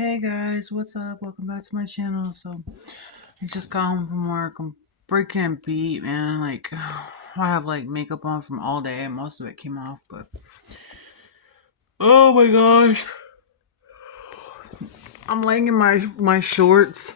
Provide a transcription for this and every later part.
Hey guys, what's up? Welcome back to my channel. So, I just got home from work. I'm freaking beat, man. Like, I have like makeup on from all day, and most of it came off, but oh my gosh, I'm laying in my shorts.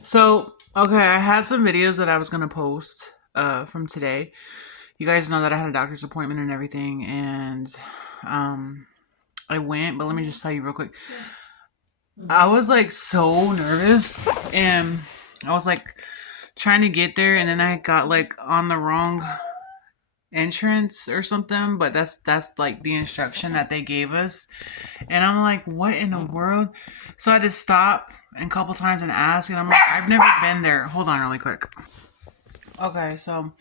So, okay, I had some videos that I was gonna post from today. You guys know that I had a doctor's appointment and everything, and I went, but let me just tell you real quick. I was like so nervous, and I was like trying to get there, and then I got like on the wrong entrance or something, but that's like the instruction that they gave us. And I'm like, what in the world? So I had to stop a couple times and ask, and I'm like, I've never been there. Hold on really quick. Okay, so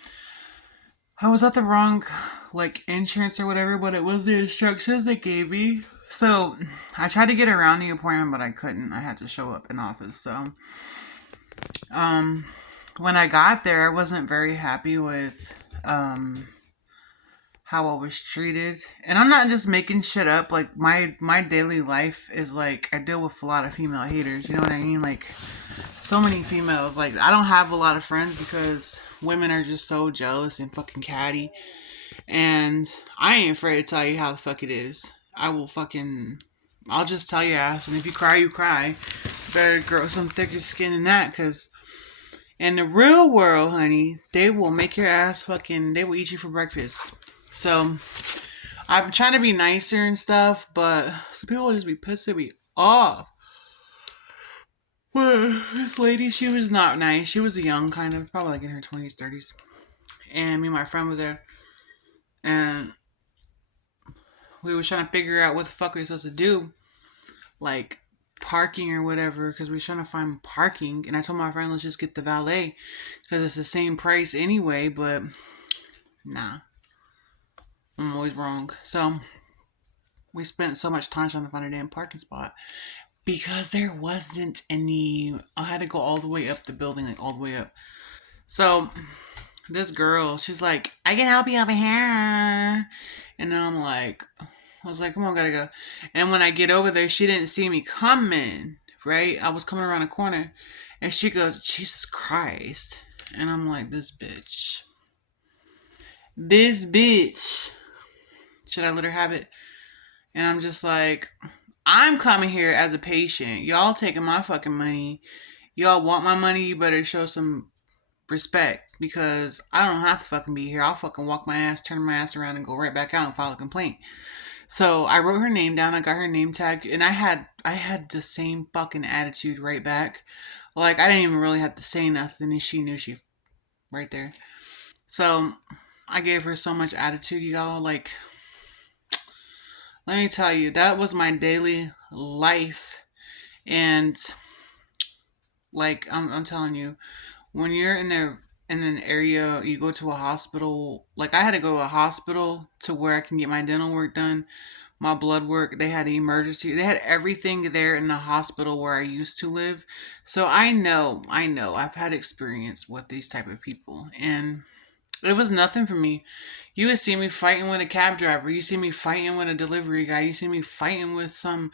I was at the wrong like entrance or whatever, but it was the instructions they gave me. So I tried to get around the appointment, but I couldn't. I had to show up in office. So when I got there, I wasn't very happy with how I was treated. And I'm not just making shit up. Like my daily life is like I deal with a lot of female haters. You know what I mean? Like so many females. Like I don't have a lot of friends because women are just so jealous and fucking catty. And I ain't afraid to tell you how the fuck it is. I'll just tell your ass. And if you cry, you cry. Better grow some thicker skin than that, because in the real world, honey, they will make your ass they will eat you for breakfast. So, I'm trying to be nicer and stuff, but some people will just be pissing me off. Well, this lady, she was not nice. She was a young kind of, probably like in her 20s, 30s. And me and my friend were there. And we were trying to figure out what the fuck we were supposed to do. Like, parking or whatever, because we were trying to find parking. And I told my friend, let's just get the valet, because it's the same price anyway, but nah. I'm always wrong. So, we spent so much time trying to find a damn parking spot because there wasn't any. I had to go all the way up the building, like all the way up. So, this girl, she's like, I can help you over here. And then I'm like, I was like, come on, gotta go. And when I get over there, she didn't see me coming, right? I was coming around the corner. And she goes, Jesus Christ. And I'm like, this bitch. This bitch. Should I let her have it? And I'm just like, I'm coming here as a patient. Y'all taking my fucking money. Y'all want my money, you better show some respect, because I don't have to fucking be here. I'll fucking walk my ass, turn my ass around, and go right back out and file a complaint. So I wrote her name down. I got her name tag, and I had the same fucking attitude right back. Like I didn't even really have to say nothing, and she knew she right there. So I gave her so much attitude, y'all. Like, let me tell you, that was my daily life. And like I'm telling you, when you're in an area, you go to a hospital. Like I had to go to a hospital to where I can get my dental work done, my blood work. They had an emergency. They had everything there in the hospital where I used to live. So I know. I've had experience with these type of people, and it was nothing for me. You would see me fighting with a cab driver. You see me fighting with a delivery guy. You see me fighting with some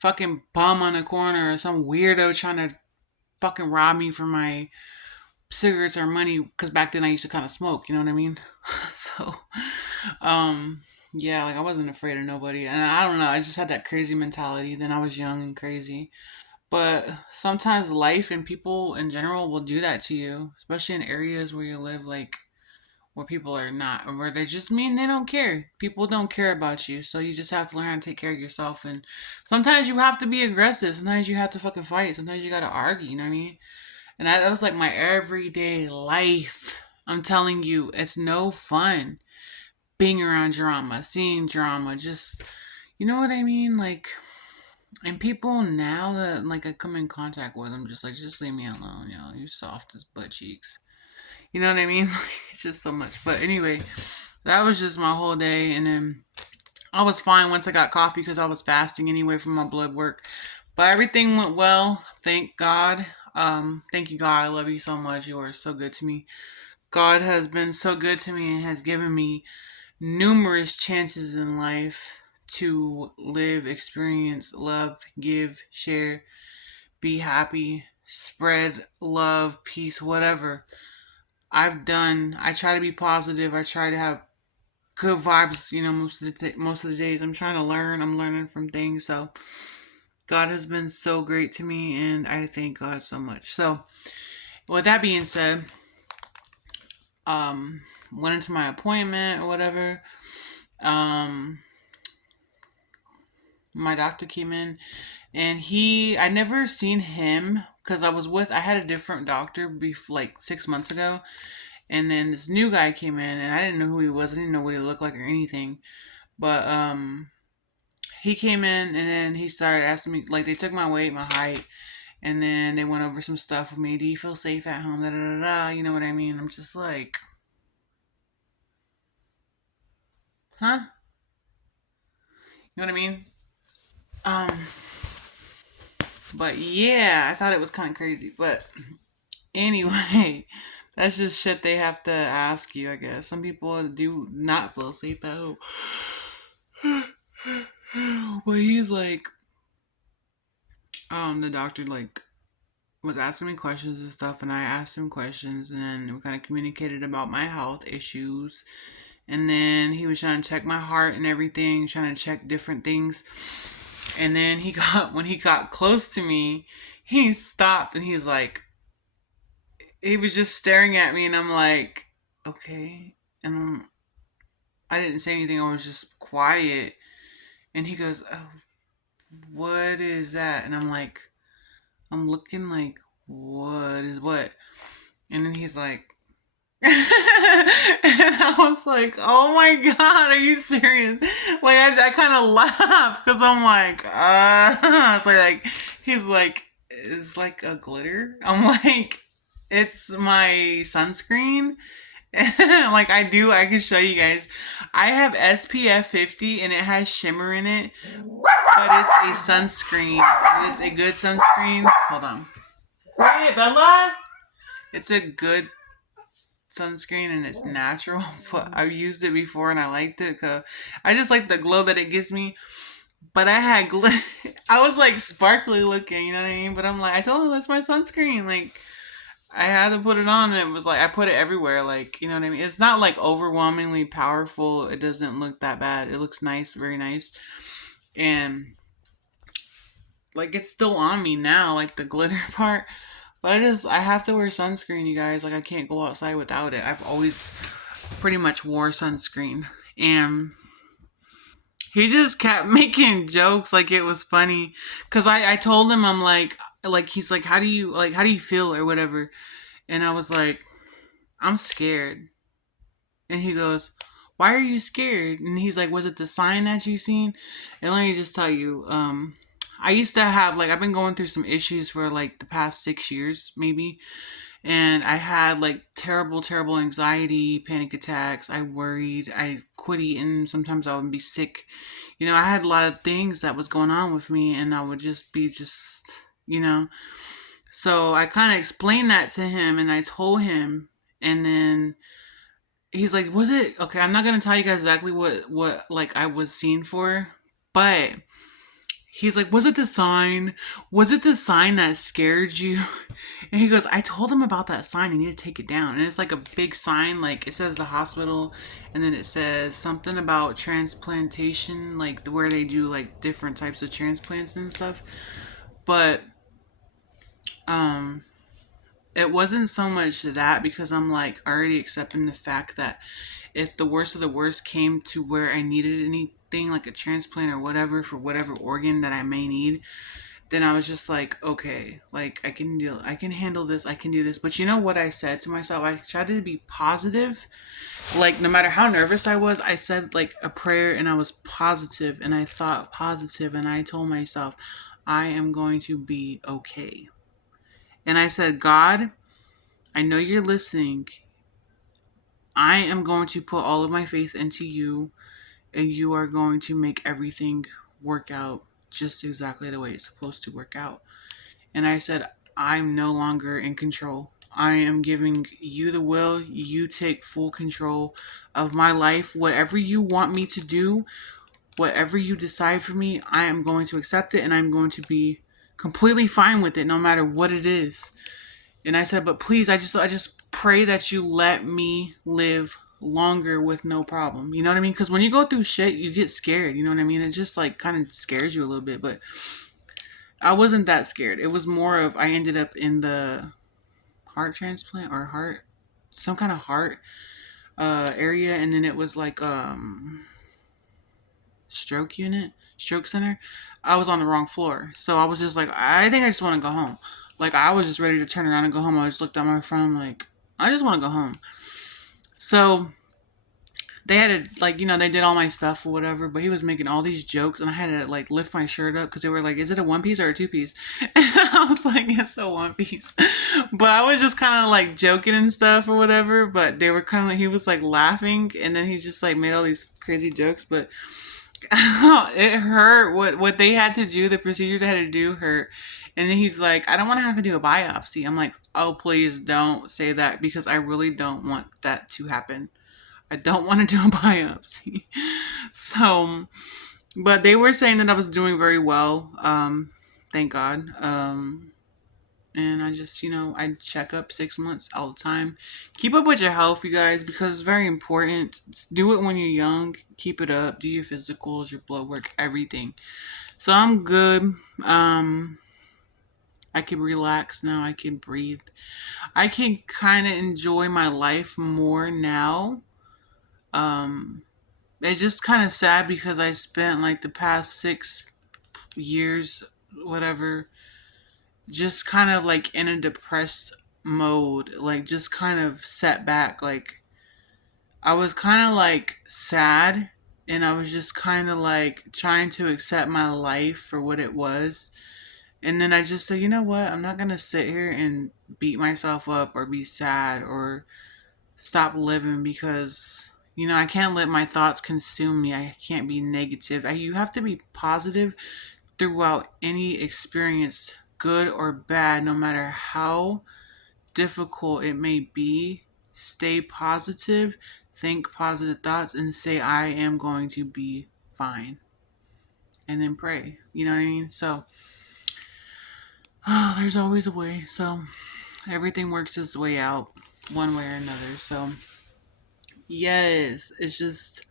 fucking bum on the corner or some weirdo trying to fucking rob me for my cigarettes or money, because back then I used to kind of smoke, you know what I mean? So, yeah, like I wasn't afraid of nobody, and I don't know, I just had that crazy mentality. Then I was young and crazy, but sometimes life and people in general will do that to you, especially in areas where you live, like where people are not, or where they're just mean, they don't care. People don't care about you, so you just have to learn how to take care of yourself. And sometimes you have to be aggressive. Sometimes you have to fucking fight. Sometimes you gotta argue. You know what I mean? And that was like my everyday life. I'm telling you, it's no fun being around drama, seeing drama, just, you know what I mean? Like, and people now that, like, I come in contact with, I'm just like, just leave me alone, yo. You're soft as butt cheeks. You know what I mean? It's just so much. But anyway, that was just my whole day. And then I was fine once I got coffee because I was fasting anyway from my blood work. But everything went well. Thank God. Thank you, God. I love you so much. You are so good to me. God has been so good to me and has given me numerous chances in life to live, experience, love, give, share, be happy, spread love, peace, whatever. I try to be positive. I try to have good vibes, most of the days. I'm trying to learn. I'm learning from things. So God has been so great to me, and I thank God so much. So with that being said, um, went into my appointment or whatever. Um, my doctor came in, and I never seen him because I had a different doctor like 6 months ago, and then this new guy came in, and I didn't know who he was. I didn't know what he looked like or anything, but he came in, and then he started asking me, like, they took my weight, my height, and then they went over some stuff with me. Do you feel safe at home? Da da da da. You know what I mean? I'm just like, huh? You know what I mean? Um, but yeah, I thought it was kind of crazy. But anyway, that's just shit they have to ask you, I guess. Some people do not feel safe at home. But he's like, the doctor, like, was asking me questions and stuff, and I asked him questions, and then we kind of communicated about my health issues. And then he was trying to check my heart and everything, trying to check different things. And then when he got close to me, he stopped, and he was just staring at me, and I'm like, okay. And I didn't say anything. I was just quiet. And he goes, oh, what is that? And I'm looking like, what is what? And then he's like, and I was like, oh my God, are you serious? Like, I kind of laughed because I'm like, it's he's like, it's like a glitter. I'm like, it's my sunscreen. I can show you guys. I have SPF 50 and it has shimmer in it, but it's a sunscreen. It's a good sunscreen. Hold on. Hey, Bella! It's a good sunscreen and it's natural, but I've used it before and I liked it because I just like the glow that it gives me. But I had I was like sparkly looking, you know what I mean? But I'm like, I told him that's my sunscreen. Like, I had to put it on, and it was like I put it everywhere. Like, you know what I mean? It's not like overwhelmingly powerful. It doesn't look that bad. It looks nice, very nice, and like it's still on me now, like the glitter part. But I have to wear sunscreen, you guys. Like, I can't go outside without it. I've always pretty much wore sunscreen. And he just kept making jokes like it was funny. Cause I told him, I'm like, he's like, how do you feel or whatever? And I was like, I'm scared. And he goes, why are you scared? And he's like, was it the sign that you seen? And let me just tell you, I used to have, like, I've been going through some issues for like the past 6 years, maybe. And I had like terrible, terrible anxiety, panic attacks. I worried. I quit eating. Sometimes I would be sick. I had a lot of things that was going on with me, and I would just be you know. So I kind of explained that to him, and I told him, and then he's like, "Was it okay?" I'm not gonna tell you guys exactly what like I was seen for, but he's like, was it the sign? Was it the sign that scared you? And he goes, I told him about that sign. You need to take it down. And it's like a big sign. Like, it says the hospital. And then it says something about transplantation. Like, where they do, like, different types of transplants and stuff. But, it wasn't so much that, because I'm, like, already accepting the fact that if the worst of the worst came to where I needed anything, like a transplant or whatever, for whatever organ that I may need, then I was just like, okay, like I can handle this, I can do this. But you know what I said to myself? I tried to be positive. Like, no matter how nervous I was, I said like a prayer, and I was positive, and I thought positive, and I told myself, I am going to be okay. And I said, God, I know you're listening. I am going to put all of my faith into you, and you are going to make everything work out just exactly the way it's supposed to work out. And I said, I'm no longer in control. I am giving you the will. You take full control of my life. Whatever you want me to do, whatever you decide for me, I am going to accept it and I'm going to be completely fine with it no matter what it is. And I said, but please, I just pray that you let me live longer with no problem. You know what I mean? Because when you go through shit, you get scared. You know what I mean? It just like kind of scares you a little bit. But I wasn't that scared. It was more of I ended up in the heart transplant or heart, some kind of heart area, and then it was like stroke unit, stroke center. I was on the wrong floor, so I was just like, I think I just want to go home. Like I was just ready to turn around and go home. I just looked at my friend like, I just want to go home. So they had to like, they did all my stuff or whatever, but he was making all these jokes and I had to like lift my shirt up because they were like, is it a one piece or a two piece? And I was like, it's a one piece. But I was just kind of like joking and stuff or whatever, but they were kind of like, he was like laughing and then he just like made all these crazy jokes, but it hurt. What they had to do, the procedure they had to do hurt. And then he's like, I don't want to have to do a biopsy. I'm like, oh, please don't say that because I really don't want that to happen. I don't want to do a biopsy. So, but they were saying that I was doing very well. Thank God. And I just, I check up 6 months all the time. Keep up with your health, you guys, because it's very important. Do it when you're young. Keep it up. Do your physicals, your blood work, everything. So I'm good. I can relax now. I can breathe. I can kind of enjoy my life more now. Um, it's just kind of sad because I spent like the past 6 years, whatever, just kind of like in a depressed mode, like just kind of set back. Like I was kind of like sad and I was just kind of like trying to accept my life for what it was. And then I just said, you know what? I'm not going to sit here and beat myself up or be sad or stop living because, I can't let my thoughts consume me. I can't be negative. You have to be positive throughout any experience, good or bad, no matter how difficult it may be. Stay positive, think positive thoughts, and say, I am going to be fine. And then pray. You know what I mean? So, there's always a way. So, everything works its way out one way or another. So, yes, it's just,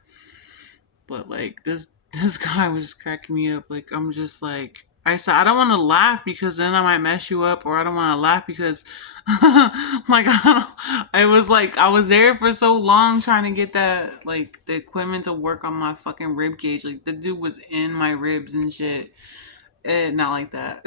but like this guy was cracking me up. Like I'm just like I said, I don't want to laugh because then I might mess you up, or I don't want to laugh because like I was like I was there for so long trying to get that like the equipment to work on my fucking rib cage. Like the dude was in my ribs and shit. Not like that.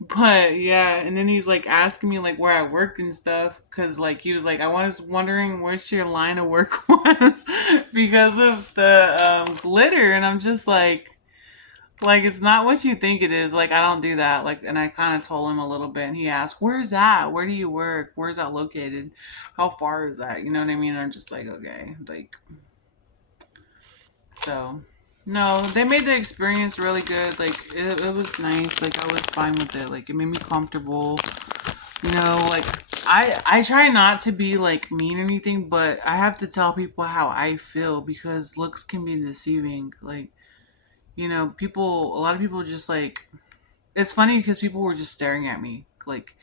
But yeah, and then he's like asking me like where I work and stuff because like he was like I was wondering which your line of work was because of the glitter, and I'm just like it's not what you think it is. Like I don't do that. Like, and I kind of told him a little bit, and he asked, "Where's that? Where do you work? Where's that located? How far is that?" You know what I mean? And I'm just like, okay, like so. No, they made the experience really good. Like it was nice. Like I was fine with it. Like it made me comfortable. Like I try not to be like mean or anything, but I have to tell people how I feel because looks can be deceiving. Like people, a lot of people just like it's funny because people were just staring at me like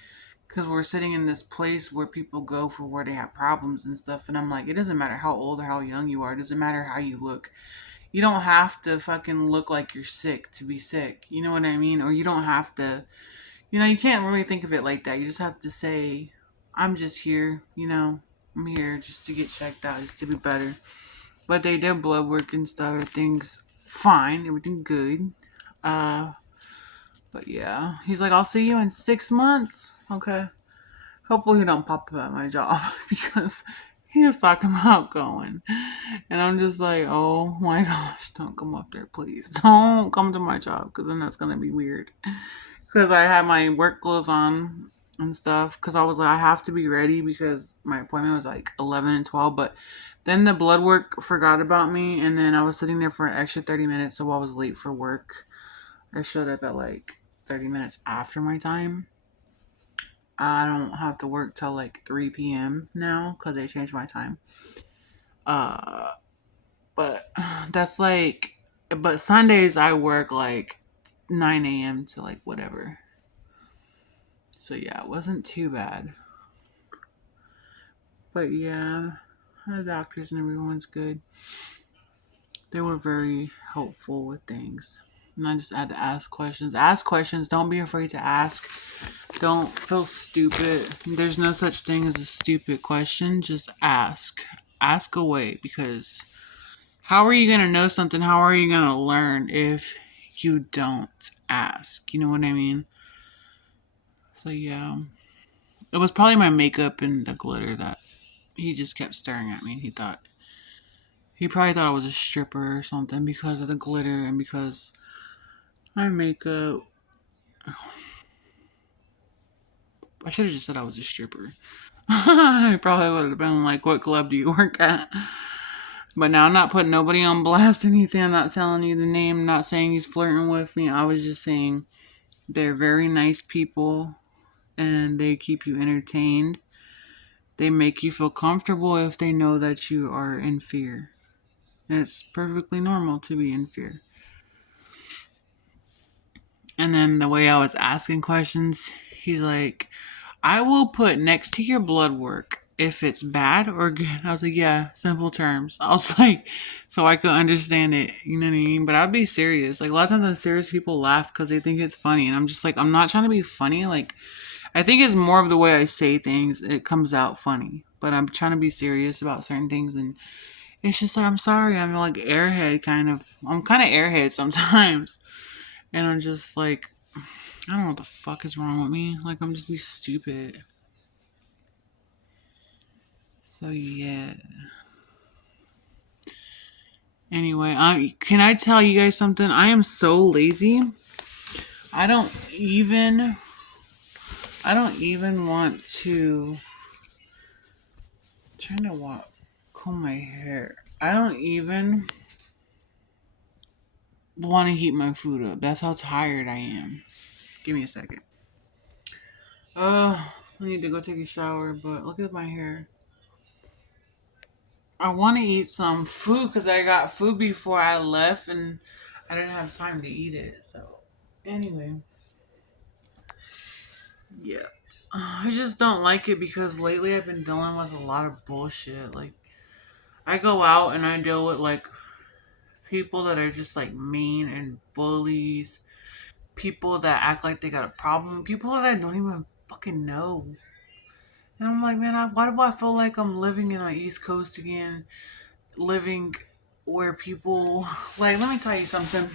because we're sitting in this place where people go for where they have problems and stuff, and I'm like, it doesn't matter how old or how young you are. It doesn't matter how you look. You don't have to fucking look like you're sick to be sick. You know what I mean? Or you don't have to, you can't really think of it like that. You just have to say, I'm just here, I'm here just to get checked out, just to be better. But they did blood work and stuff. Everything's fine, everything good. Uh, but yeah. He's like, I'll see you in 6 months. Okay. Hopefully he don't pop up at my job because he was talking about going. And I'm just like, oh my gosh, don't come up there, please. Don't come to my job because then that's going to be weird. Because I had my work clothes on and stuff because I was like, I have to be ready because my appointment was like 11 and 12. But then the blood work forgot about me. And then I was sitting there for an extra 30 minutes. So I was late for work. I showed up at like 30 minutes after my time. I don't have to work till like 3 p.m. now because they changed my time. Uh, but that's like But Sundays I work like 9 a.m. to like whatever. So yeah, it wasn't too bad. But yeah, the doctors and everyone's good. They were very helpful with things. And I just had to ask questions. Ask questions. Don't be afraid to ask. Don't feel stupid. There's no such thing as a stupid question. Just ask. Ask away, because how are you going to know something? How are you going to learn if you don't ask? You know what I mean? So yeah. It was probably my makeup and the glitter that he just kept staring at me, and he probably thought I was a stripper or something because of the glitter and because my makeup. I should have just said I was a stripper. I probably would have been like, "What club do you work at?" But now I'm not putting nobody on blast or anything. I'm not telling you the name. I'm not saying he's flirting with me. I was just saying they're very nice people and they keep you entertained. They make you feel comfortable if they know that you are in fear. And it's perfectly normal to be in fear. And then the way I was asking questions, he's like, I will put next to your blood work if it's bad or good. I was like, yeah, simple terms. I was like, so I could understand it. You know what I mean? But I'd be serious. Like, a lot of times I'm serious, people laugh because they think it's funny. And I'm just like, I'm not trying to be funny. Like, I think it's more of the way I say things, it comes out funny. But I'm trying to be serious about certain things. And it's just like, I'm sorry. I'm like airhead kind of. I'm kind of airhead sometimes. And I'm just like, I don't know what the fuck is wrong with me. Like, I'm just be stupid. So yeah. Anyway, can I tell you guys something? I am so lazy. I don't even I don't even want to trying to walk comb my hair. I don't even want to heat my food up. That's how tired I am. Give me a second. I need to go take a shower, but look at my hair. I want to eat some food because I got food before I left and I didn't have time to eat it. So, anyway, yeah. I just don't like it because lately I've been dealing with a lot of bullshit. Like, I go out and I deal with like people that are just like mean and bullies, people that act like they got a problem, people that I don't even fucking know. And I'm like, man, why do I feel like I'm living in the East Coast again? Living where people, like, let me tell you something.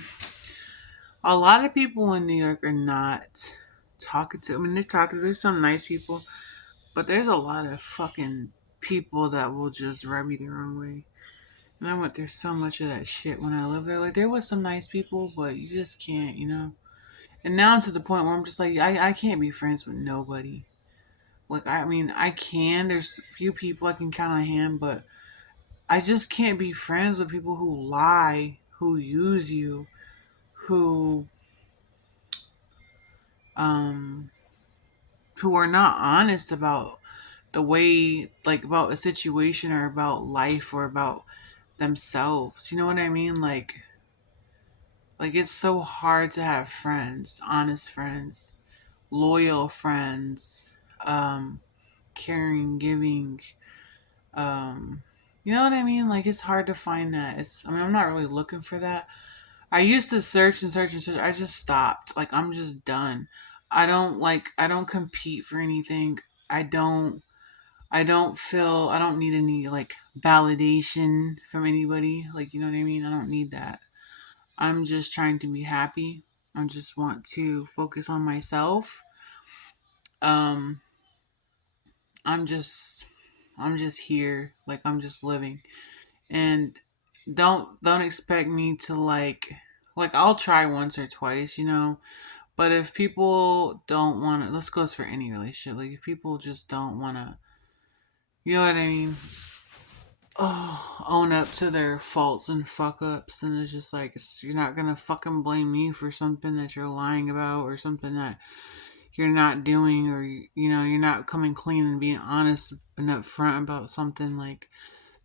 A lot of people in New York are not talkative. I mean, they're talkative. There's some nice people, but there's a lot of fucking people that will just rub you the wrong way. And I went through so much of that shit when I lived there. Like, there was some nice people, but you just can't, you know? And now I'm to the point where I'm just like, I can't be friends with nobody. Like, I mean, I can. There's a few people I can count on hand, but I just can't be friends with people who lie, who use you, who, um, who are not honest about the way, like, about a situation or about life or about themselves. You know what I mean? Like it's so hard to have friends, honest friends, loyal friends, um, caring, giving, um, you know what I mean? Like it's hard to find that. I mean, I'm not really looking for that. I used to search and search and search. I just stopped. Like I'm just done. I don't compete for anything. I don't I don't need any like validation from anybody. Like, you know what I mean? I don't need that. I'm just trying to be happy. I just want to focus on myself. Um I'm just I'm just here. Like I'm just living. And don't expect me to like I'll try once or twice, you know. But if people don't want to, this goes for any relationship. Like if people just don't want to, you know what I mean? Oh, own up to their faults and fuck ups, and it's just like you're not gonna fucking blame me for something that you're lying about or something that you're not doing, or you know you're not coming clean and being honest and upfront about something. Like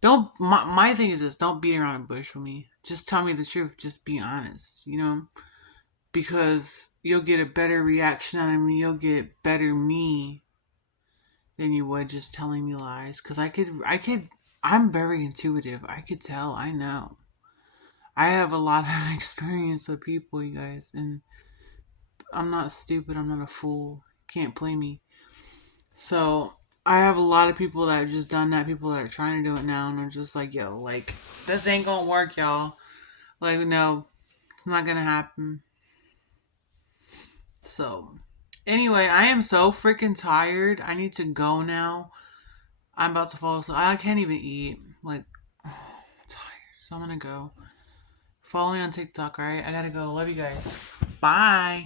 don't, my thing is this, don't beat around the bush with me. Just tell me the truth. Just be honest, you know? Because you'll get a better reaction out of me. You'll get better me than you would just telling me lies. Because I'm very intuitive. I could tell. I know. I have a lot of experience with people, you guys. And I'm not stupid. I'm not a fool. Can't play me. So I have a lot of people that have just done that. People that are trying to do it now. And I'm just like, yo, like, this ain't gonna work, y'all. Like, no, it's not gonna happen. So, anyway, I am so freaking tired. I need to go now. I'm about to fall asleep. I can't even eat. Like, I'm tired. So I'm gonna go. Follow me on TikTok, alright? I gotta go. Love you guys. Bye.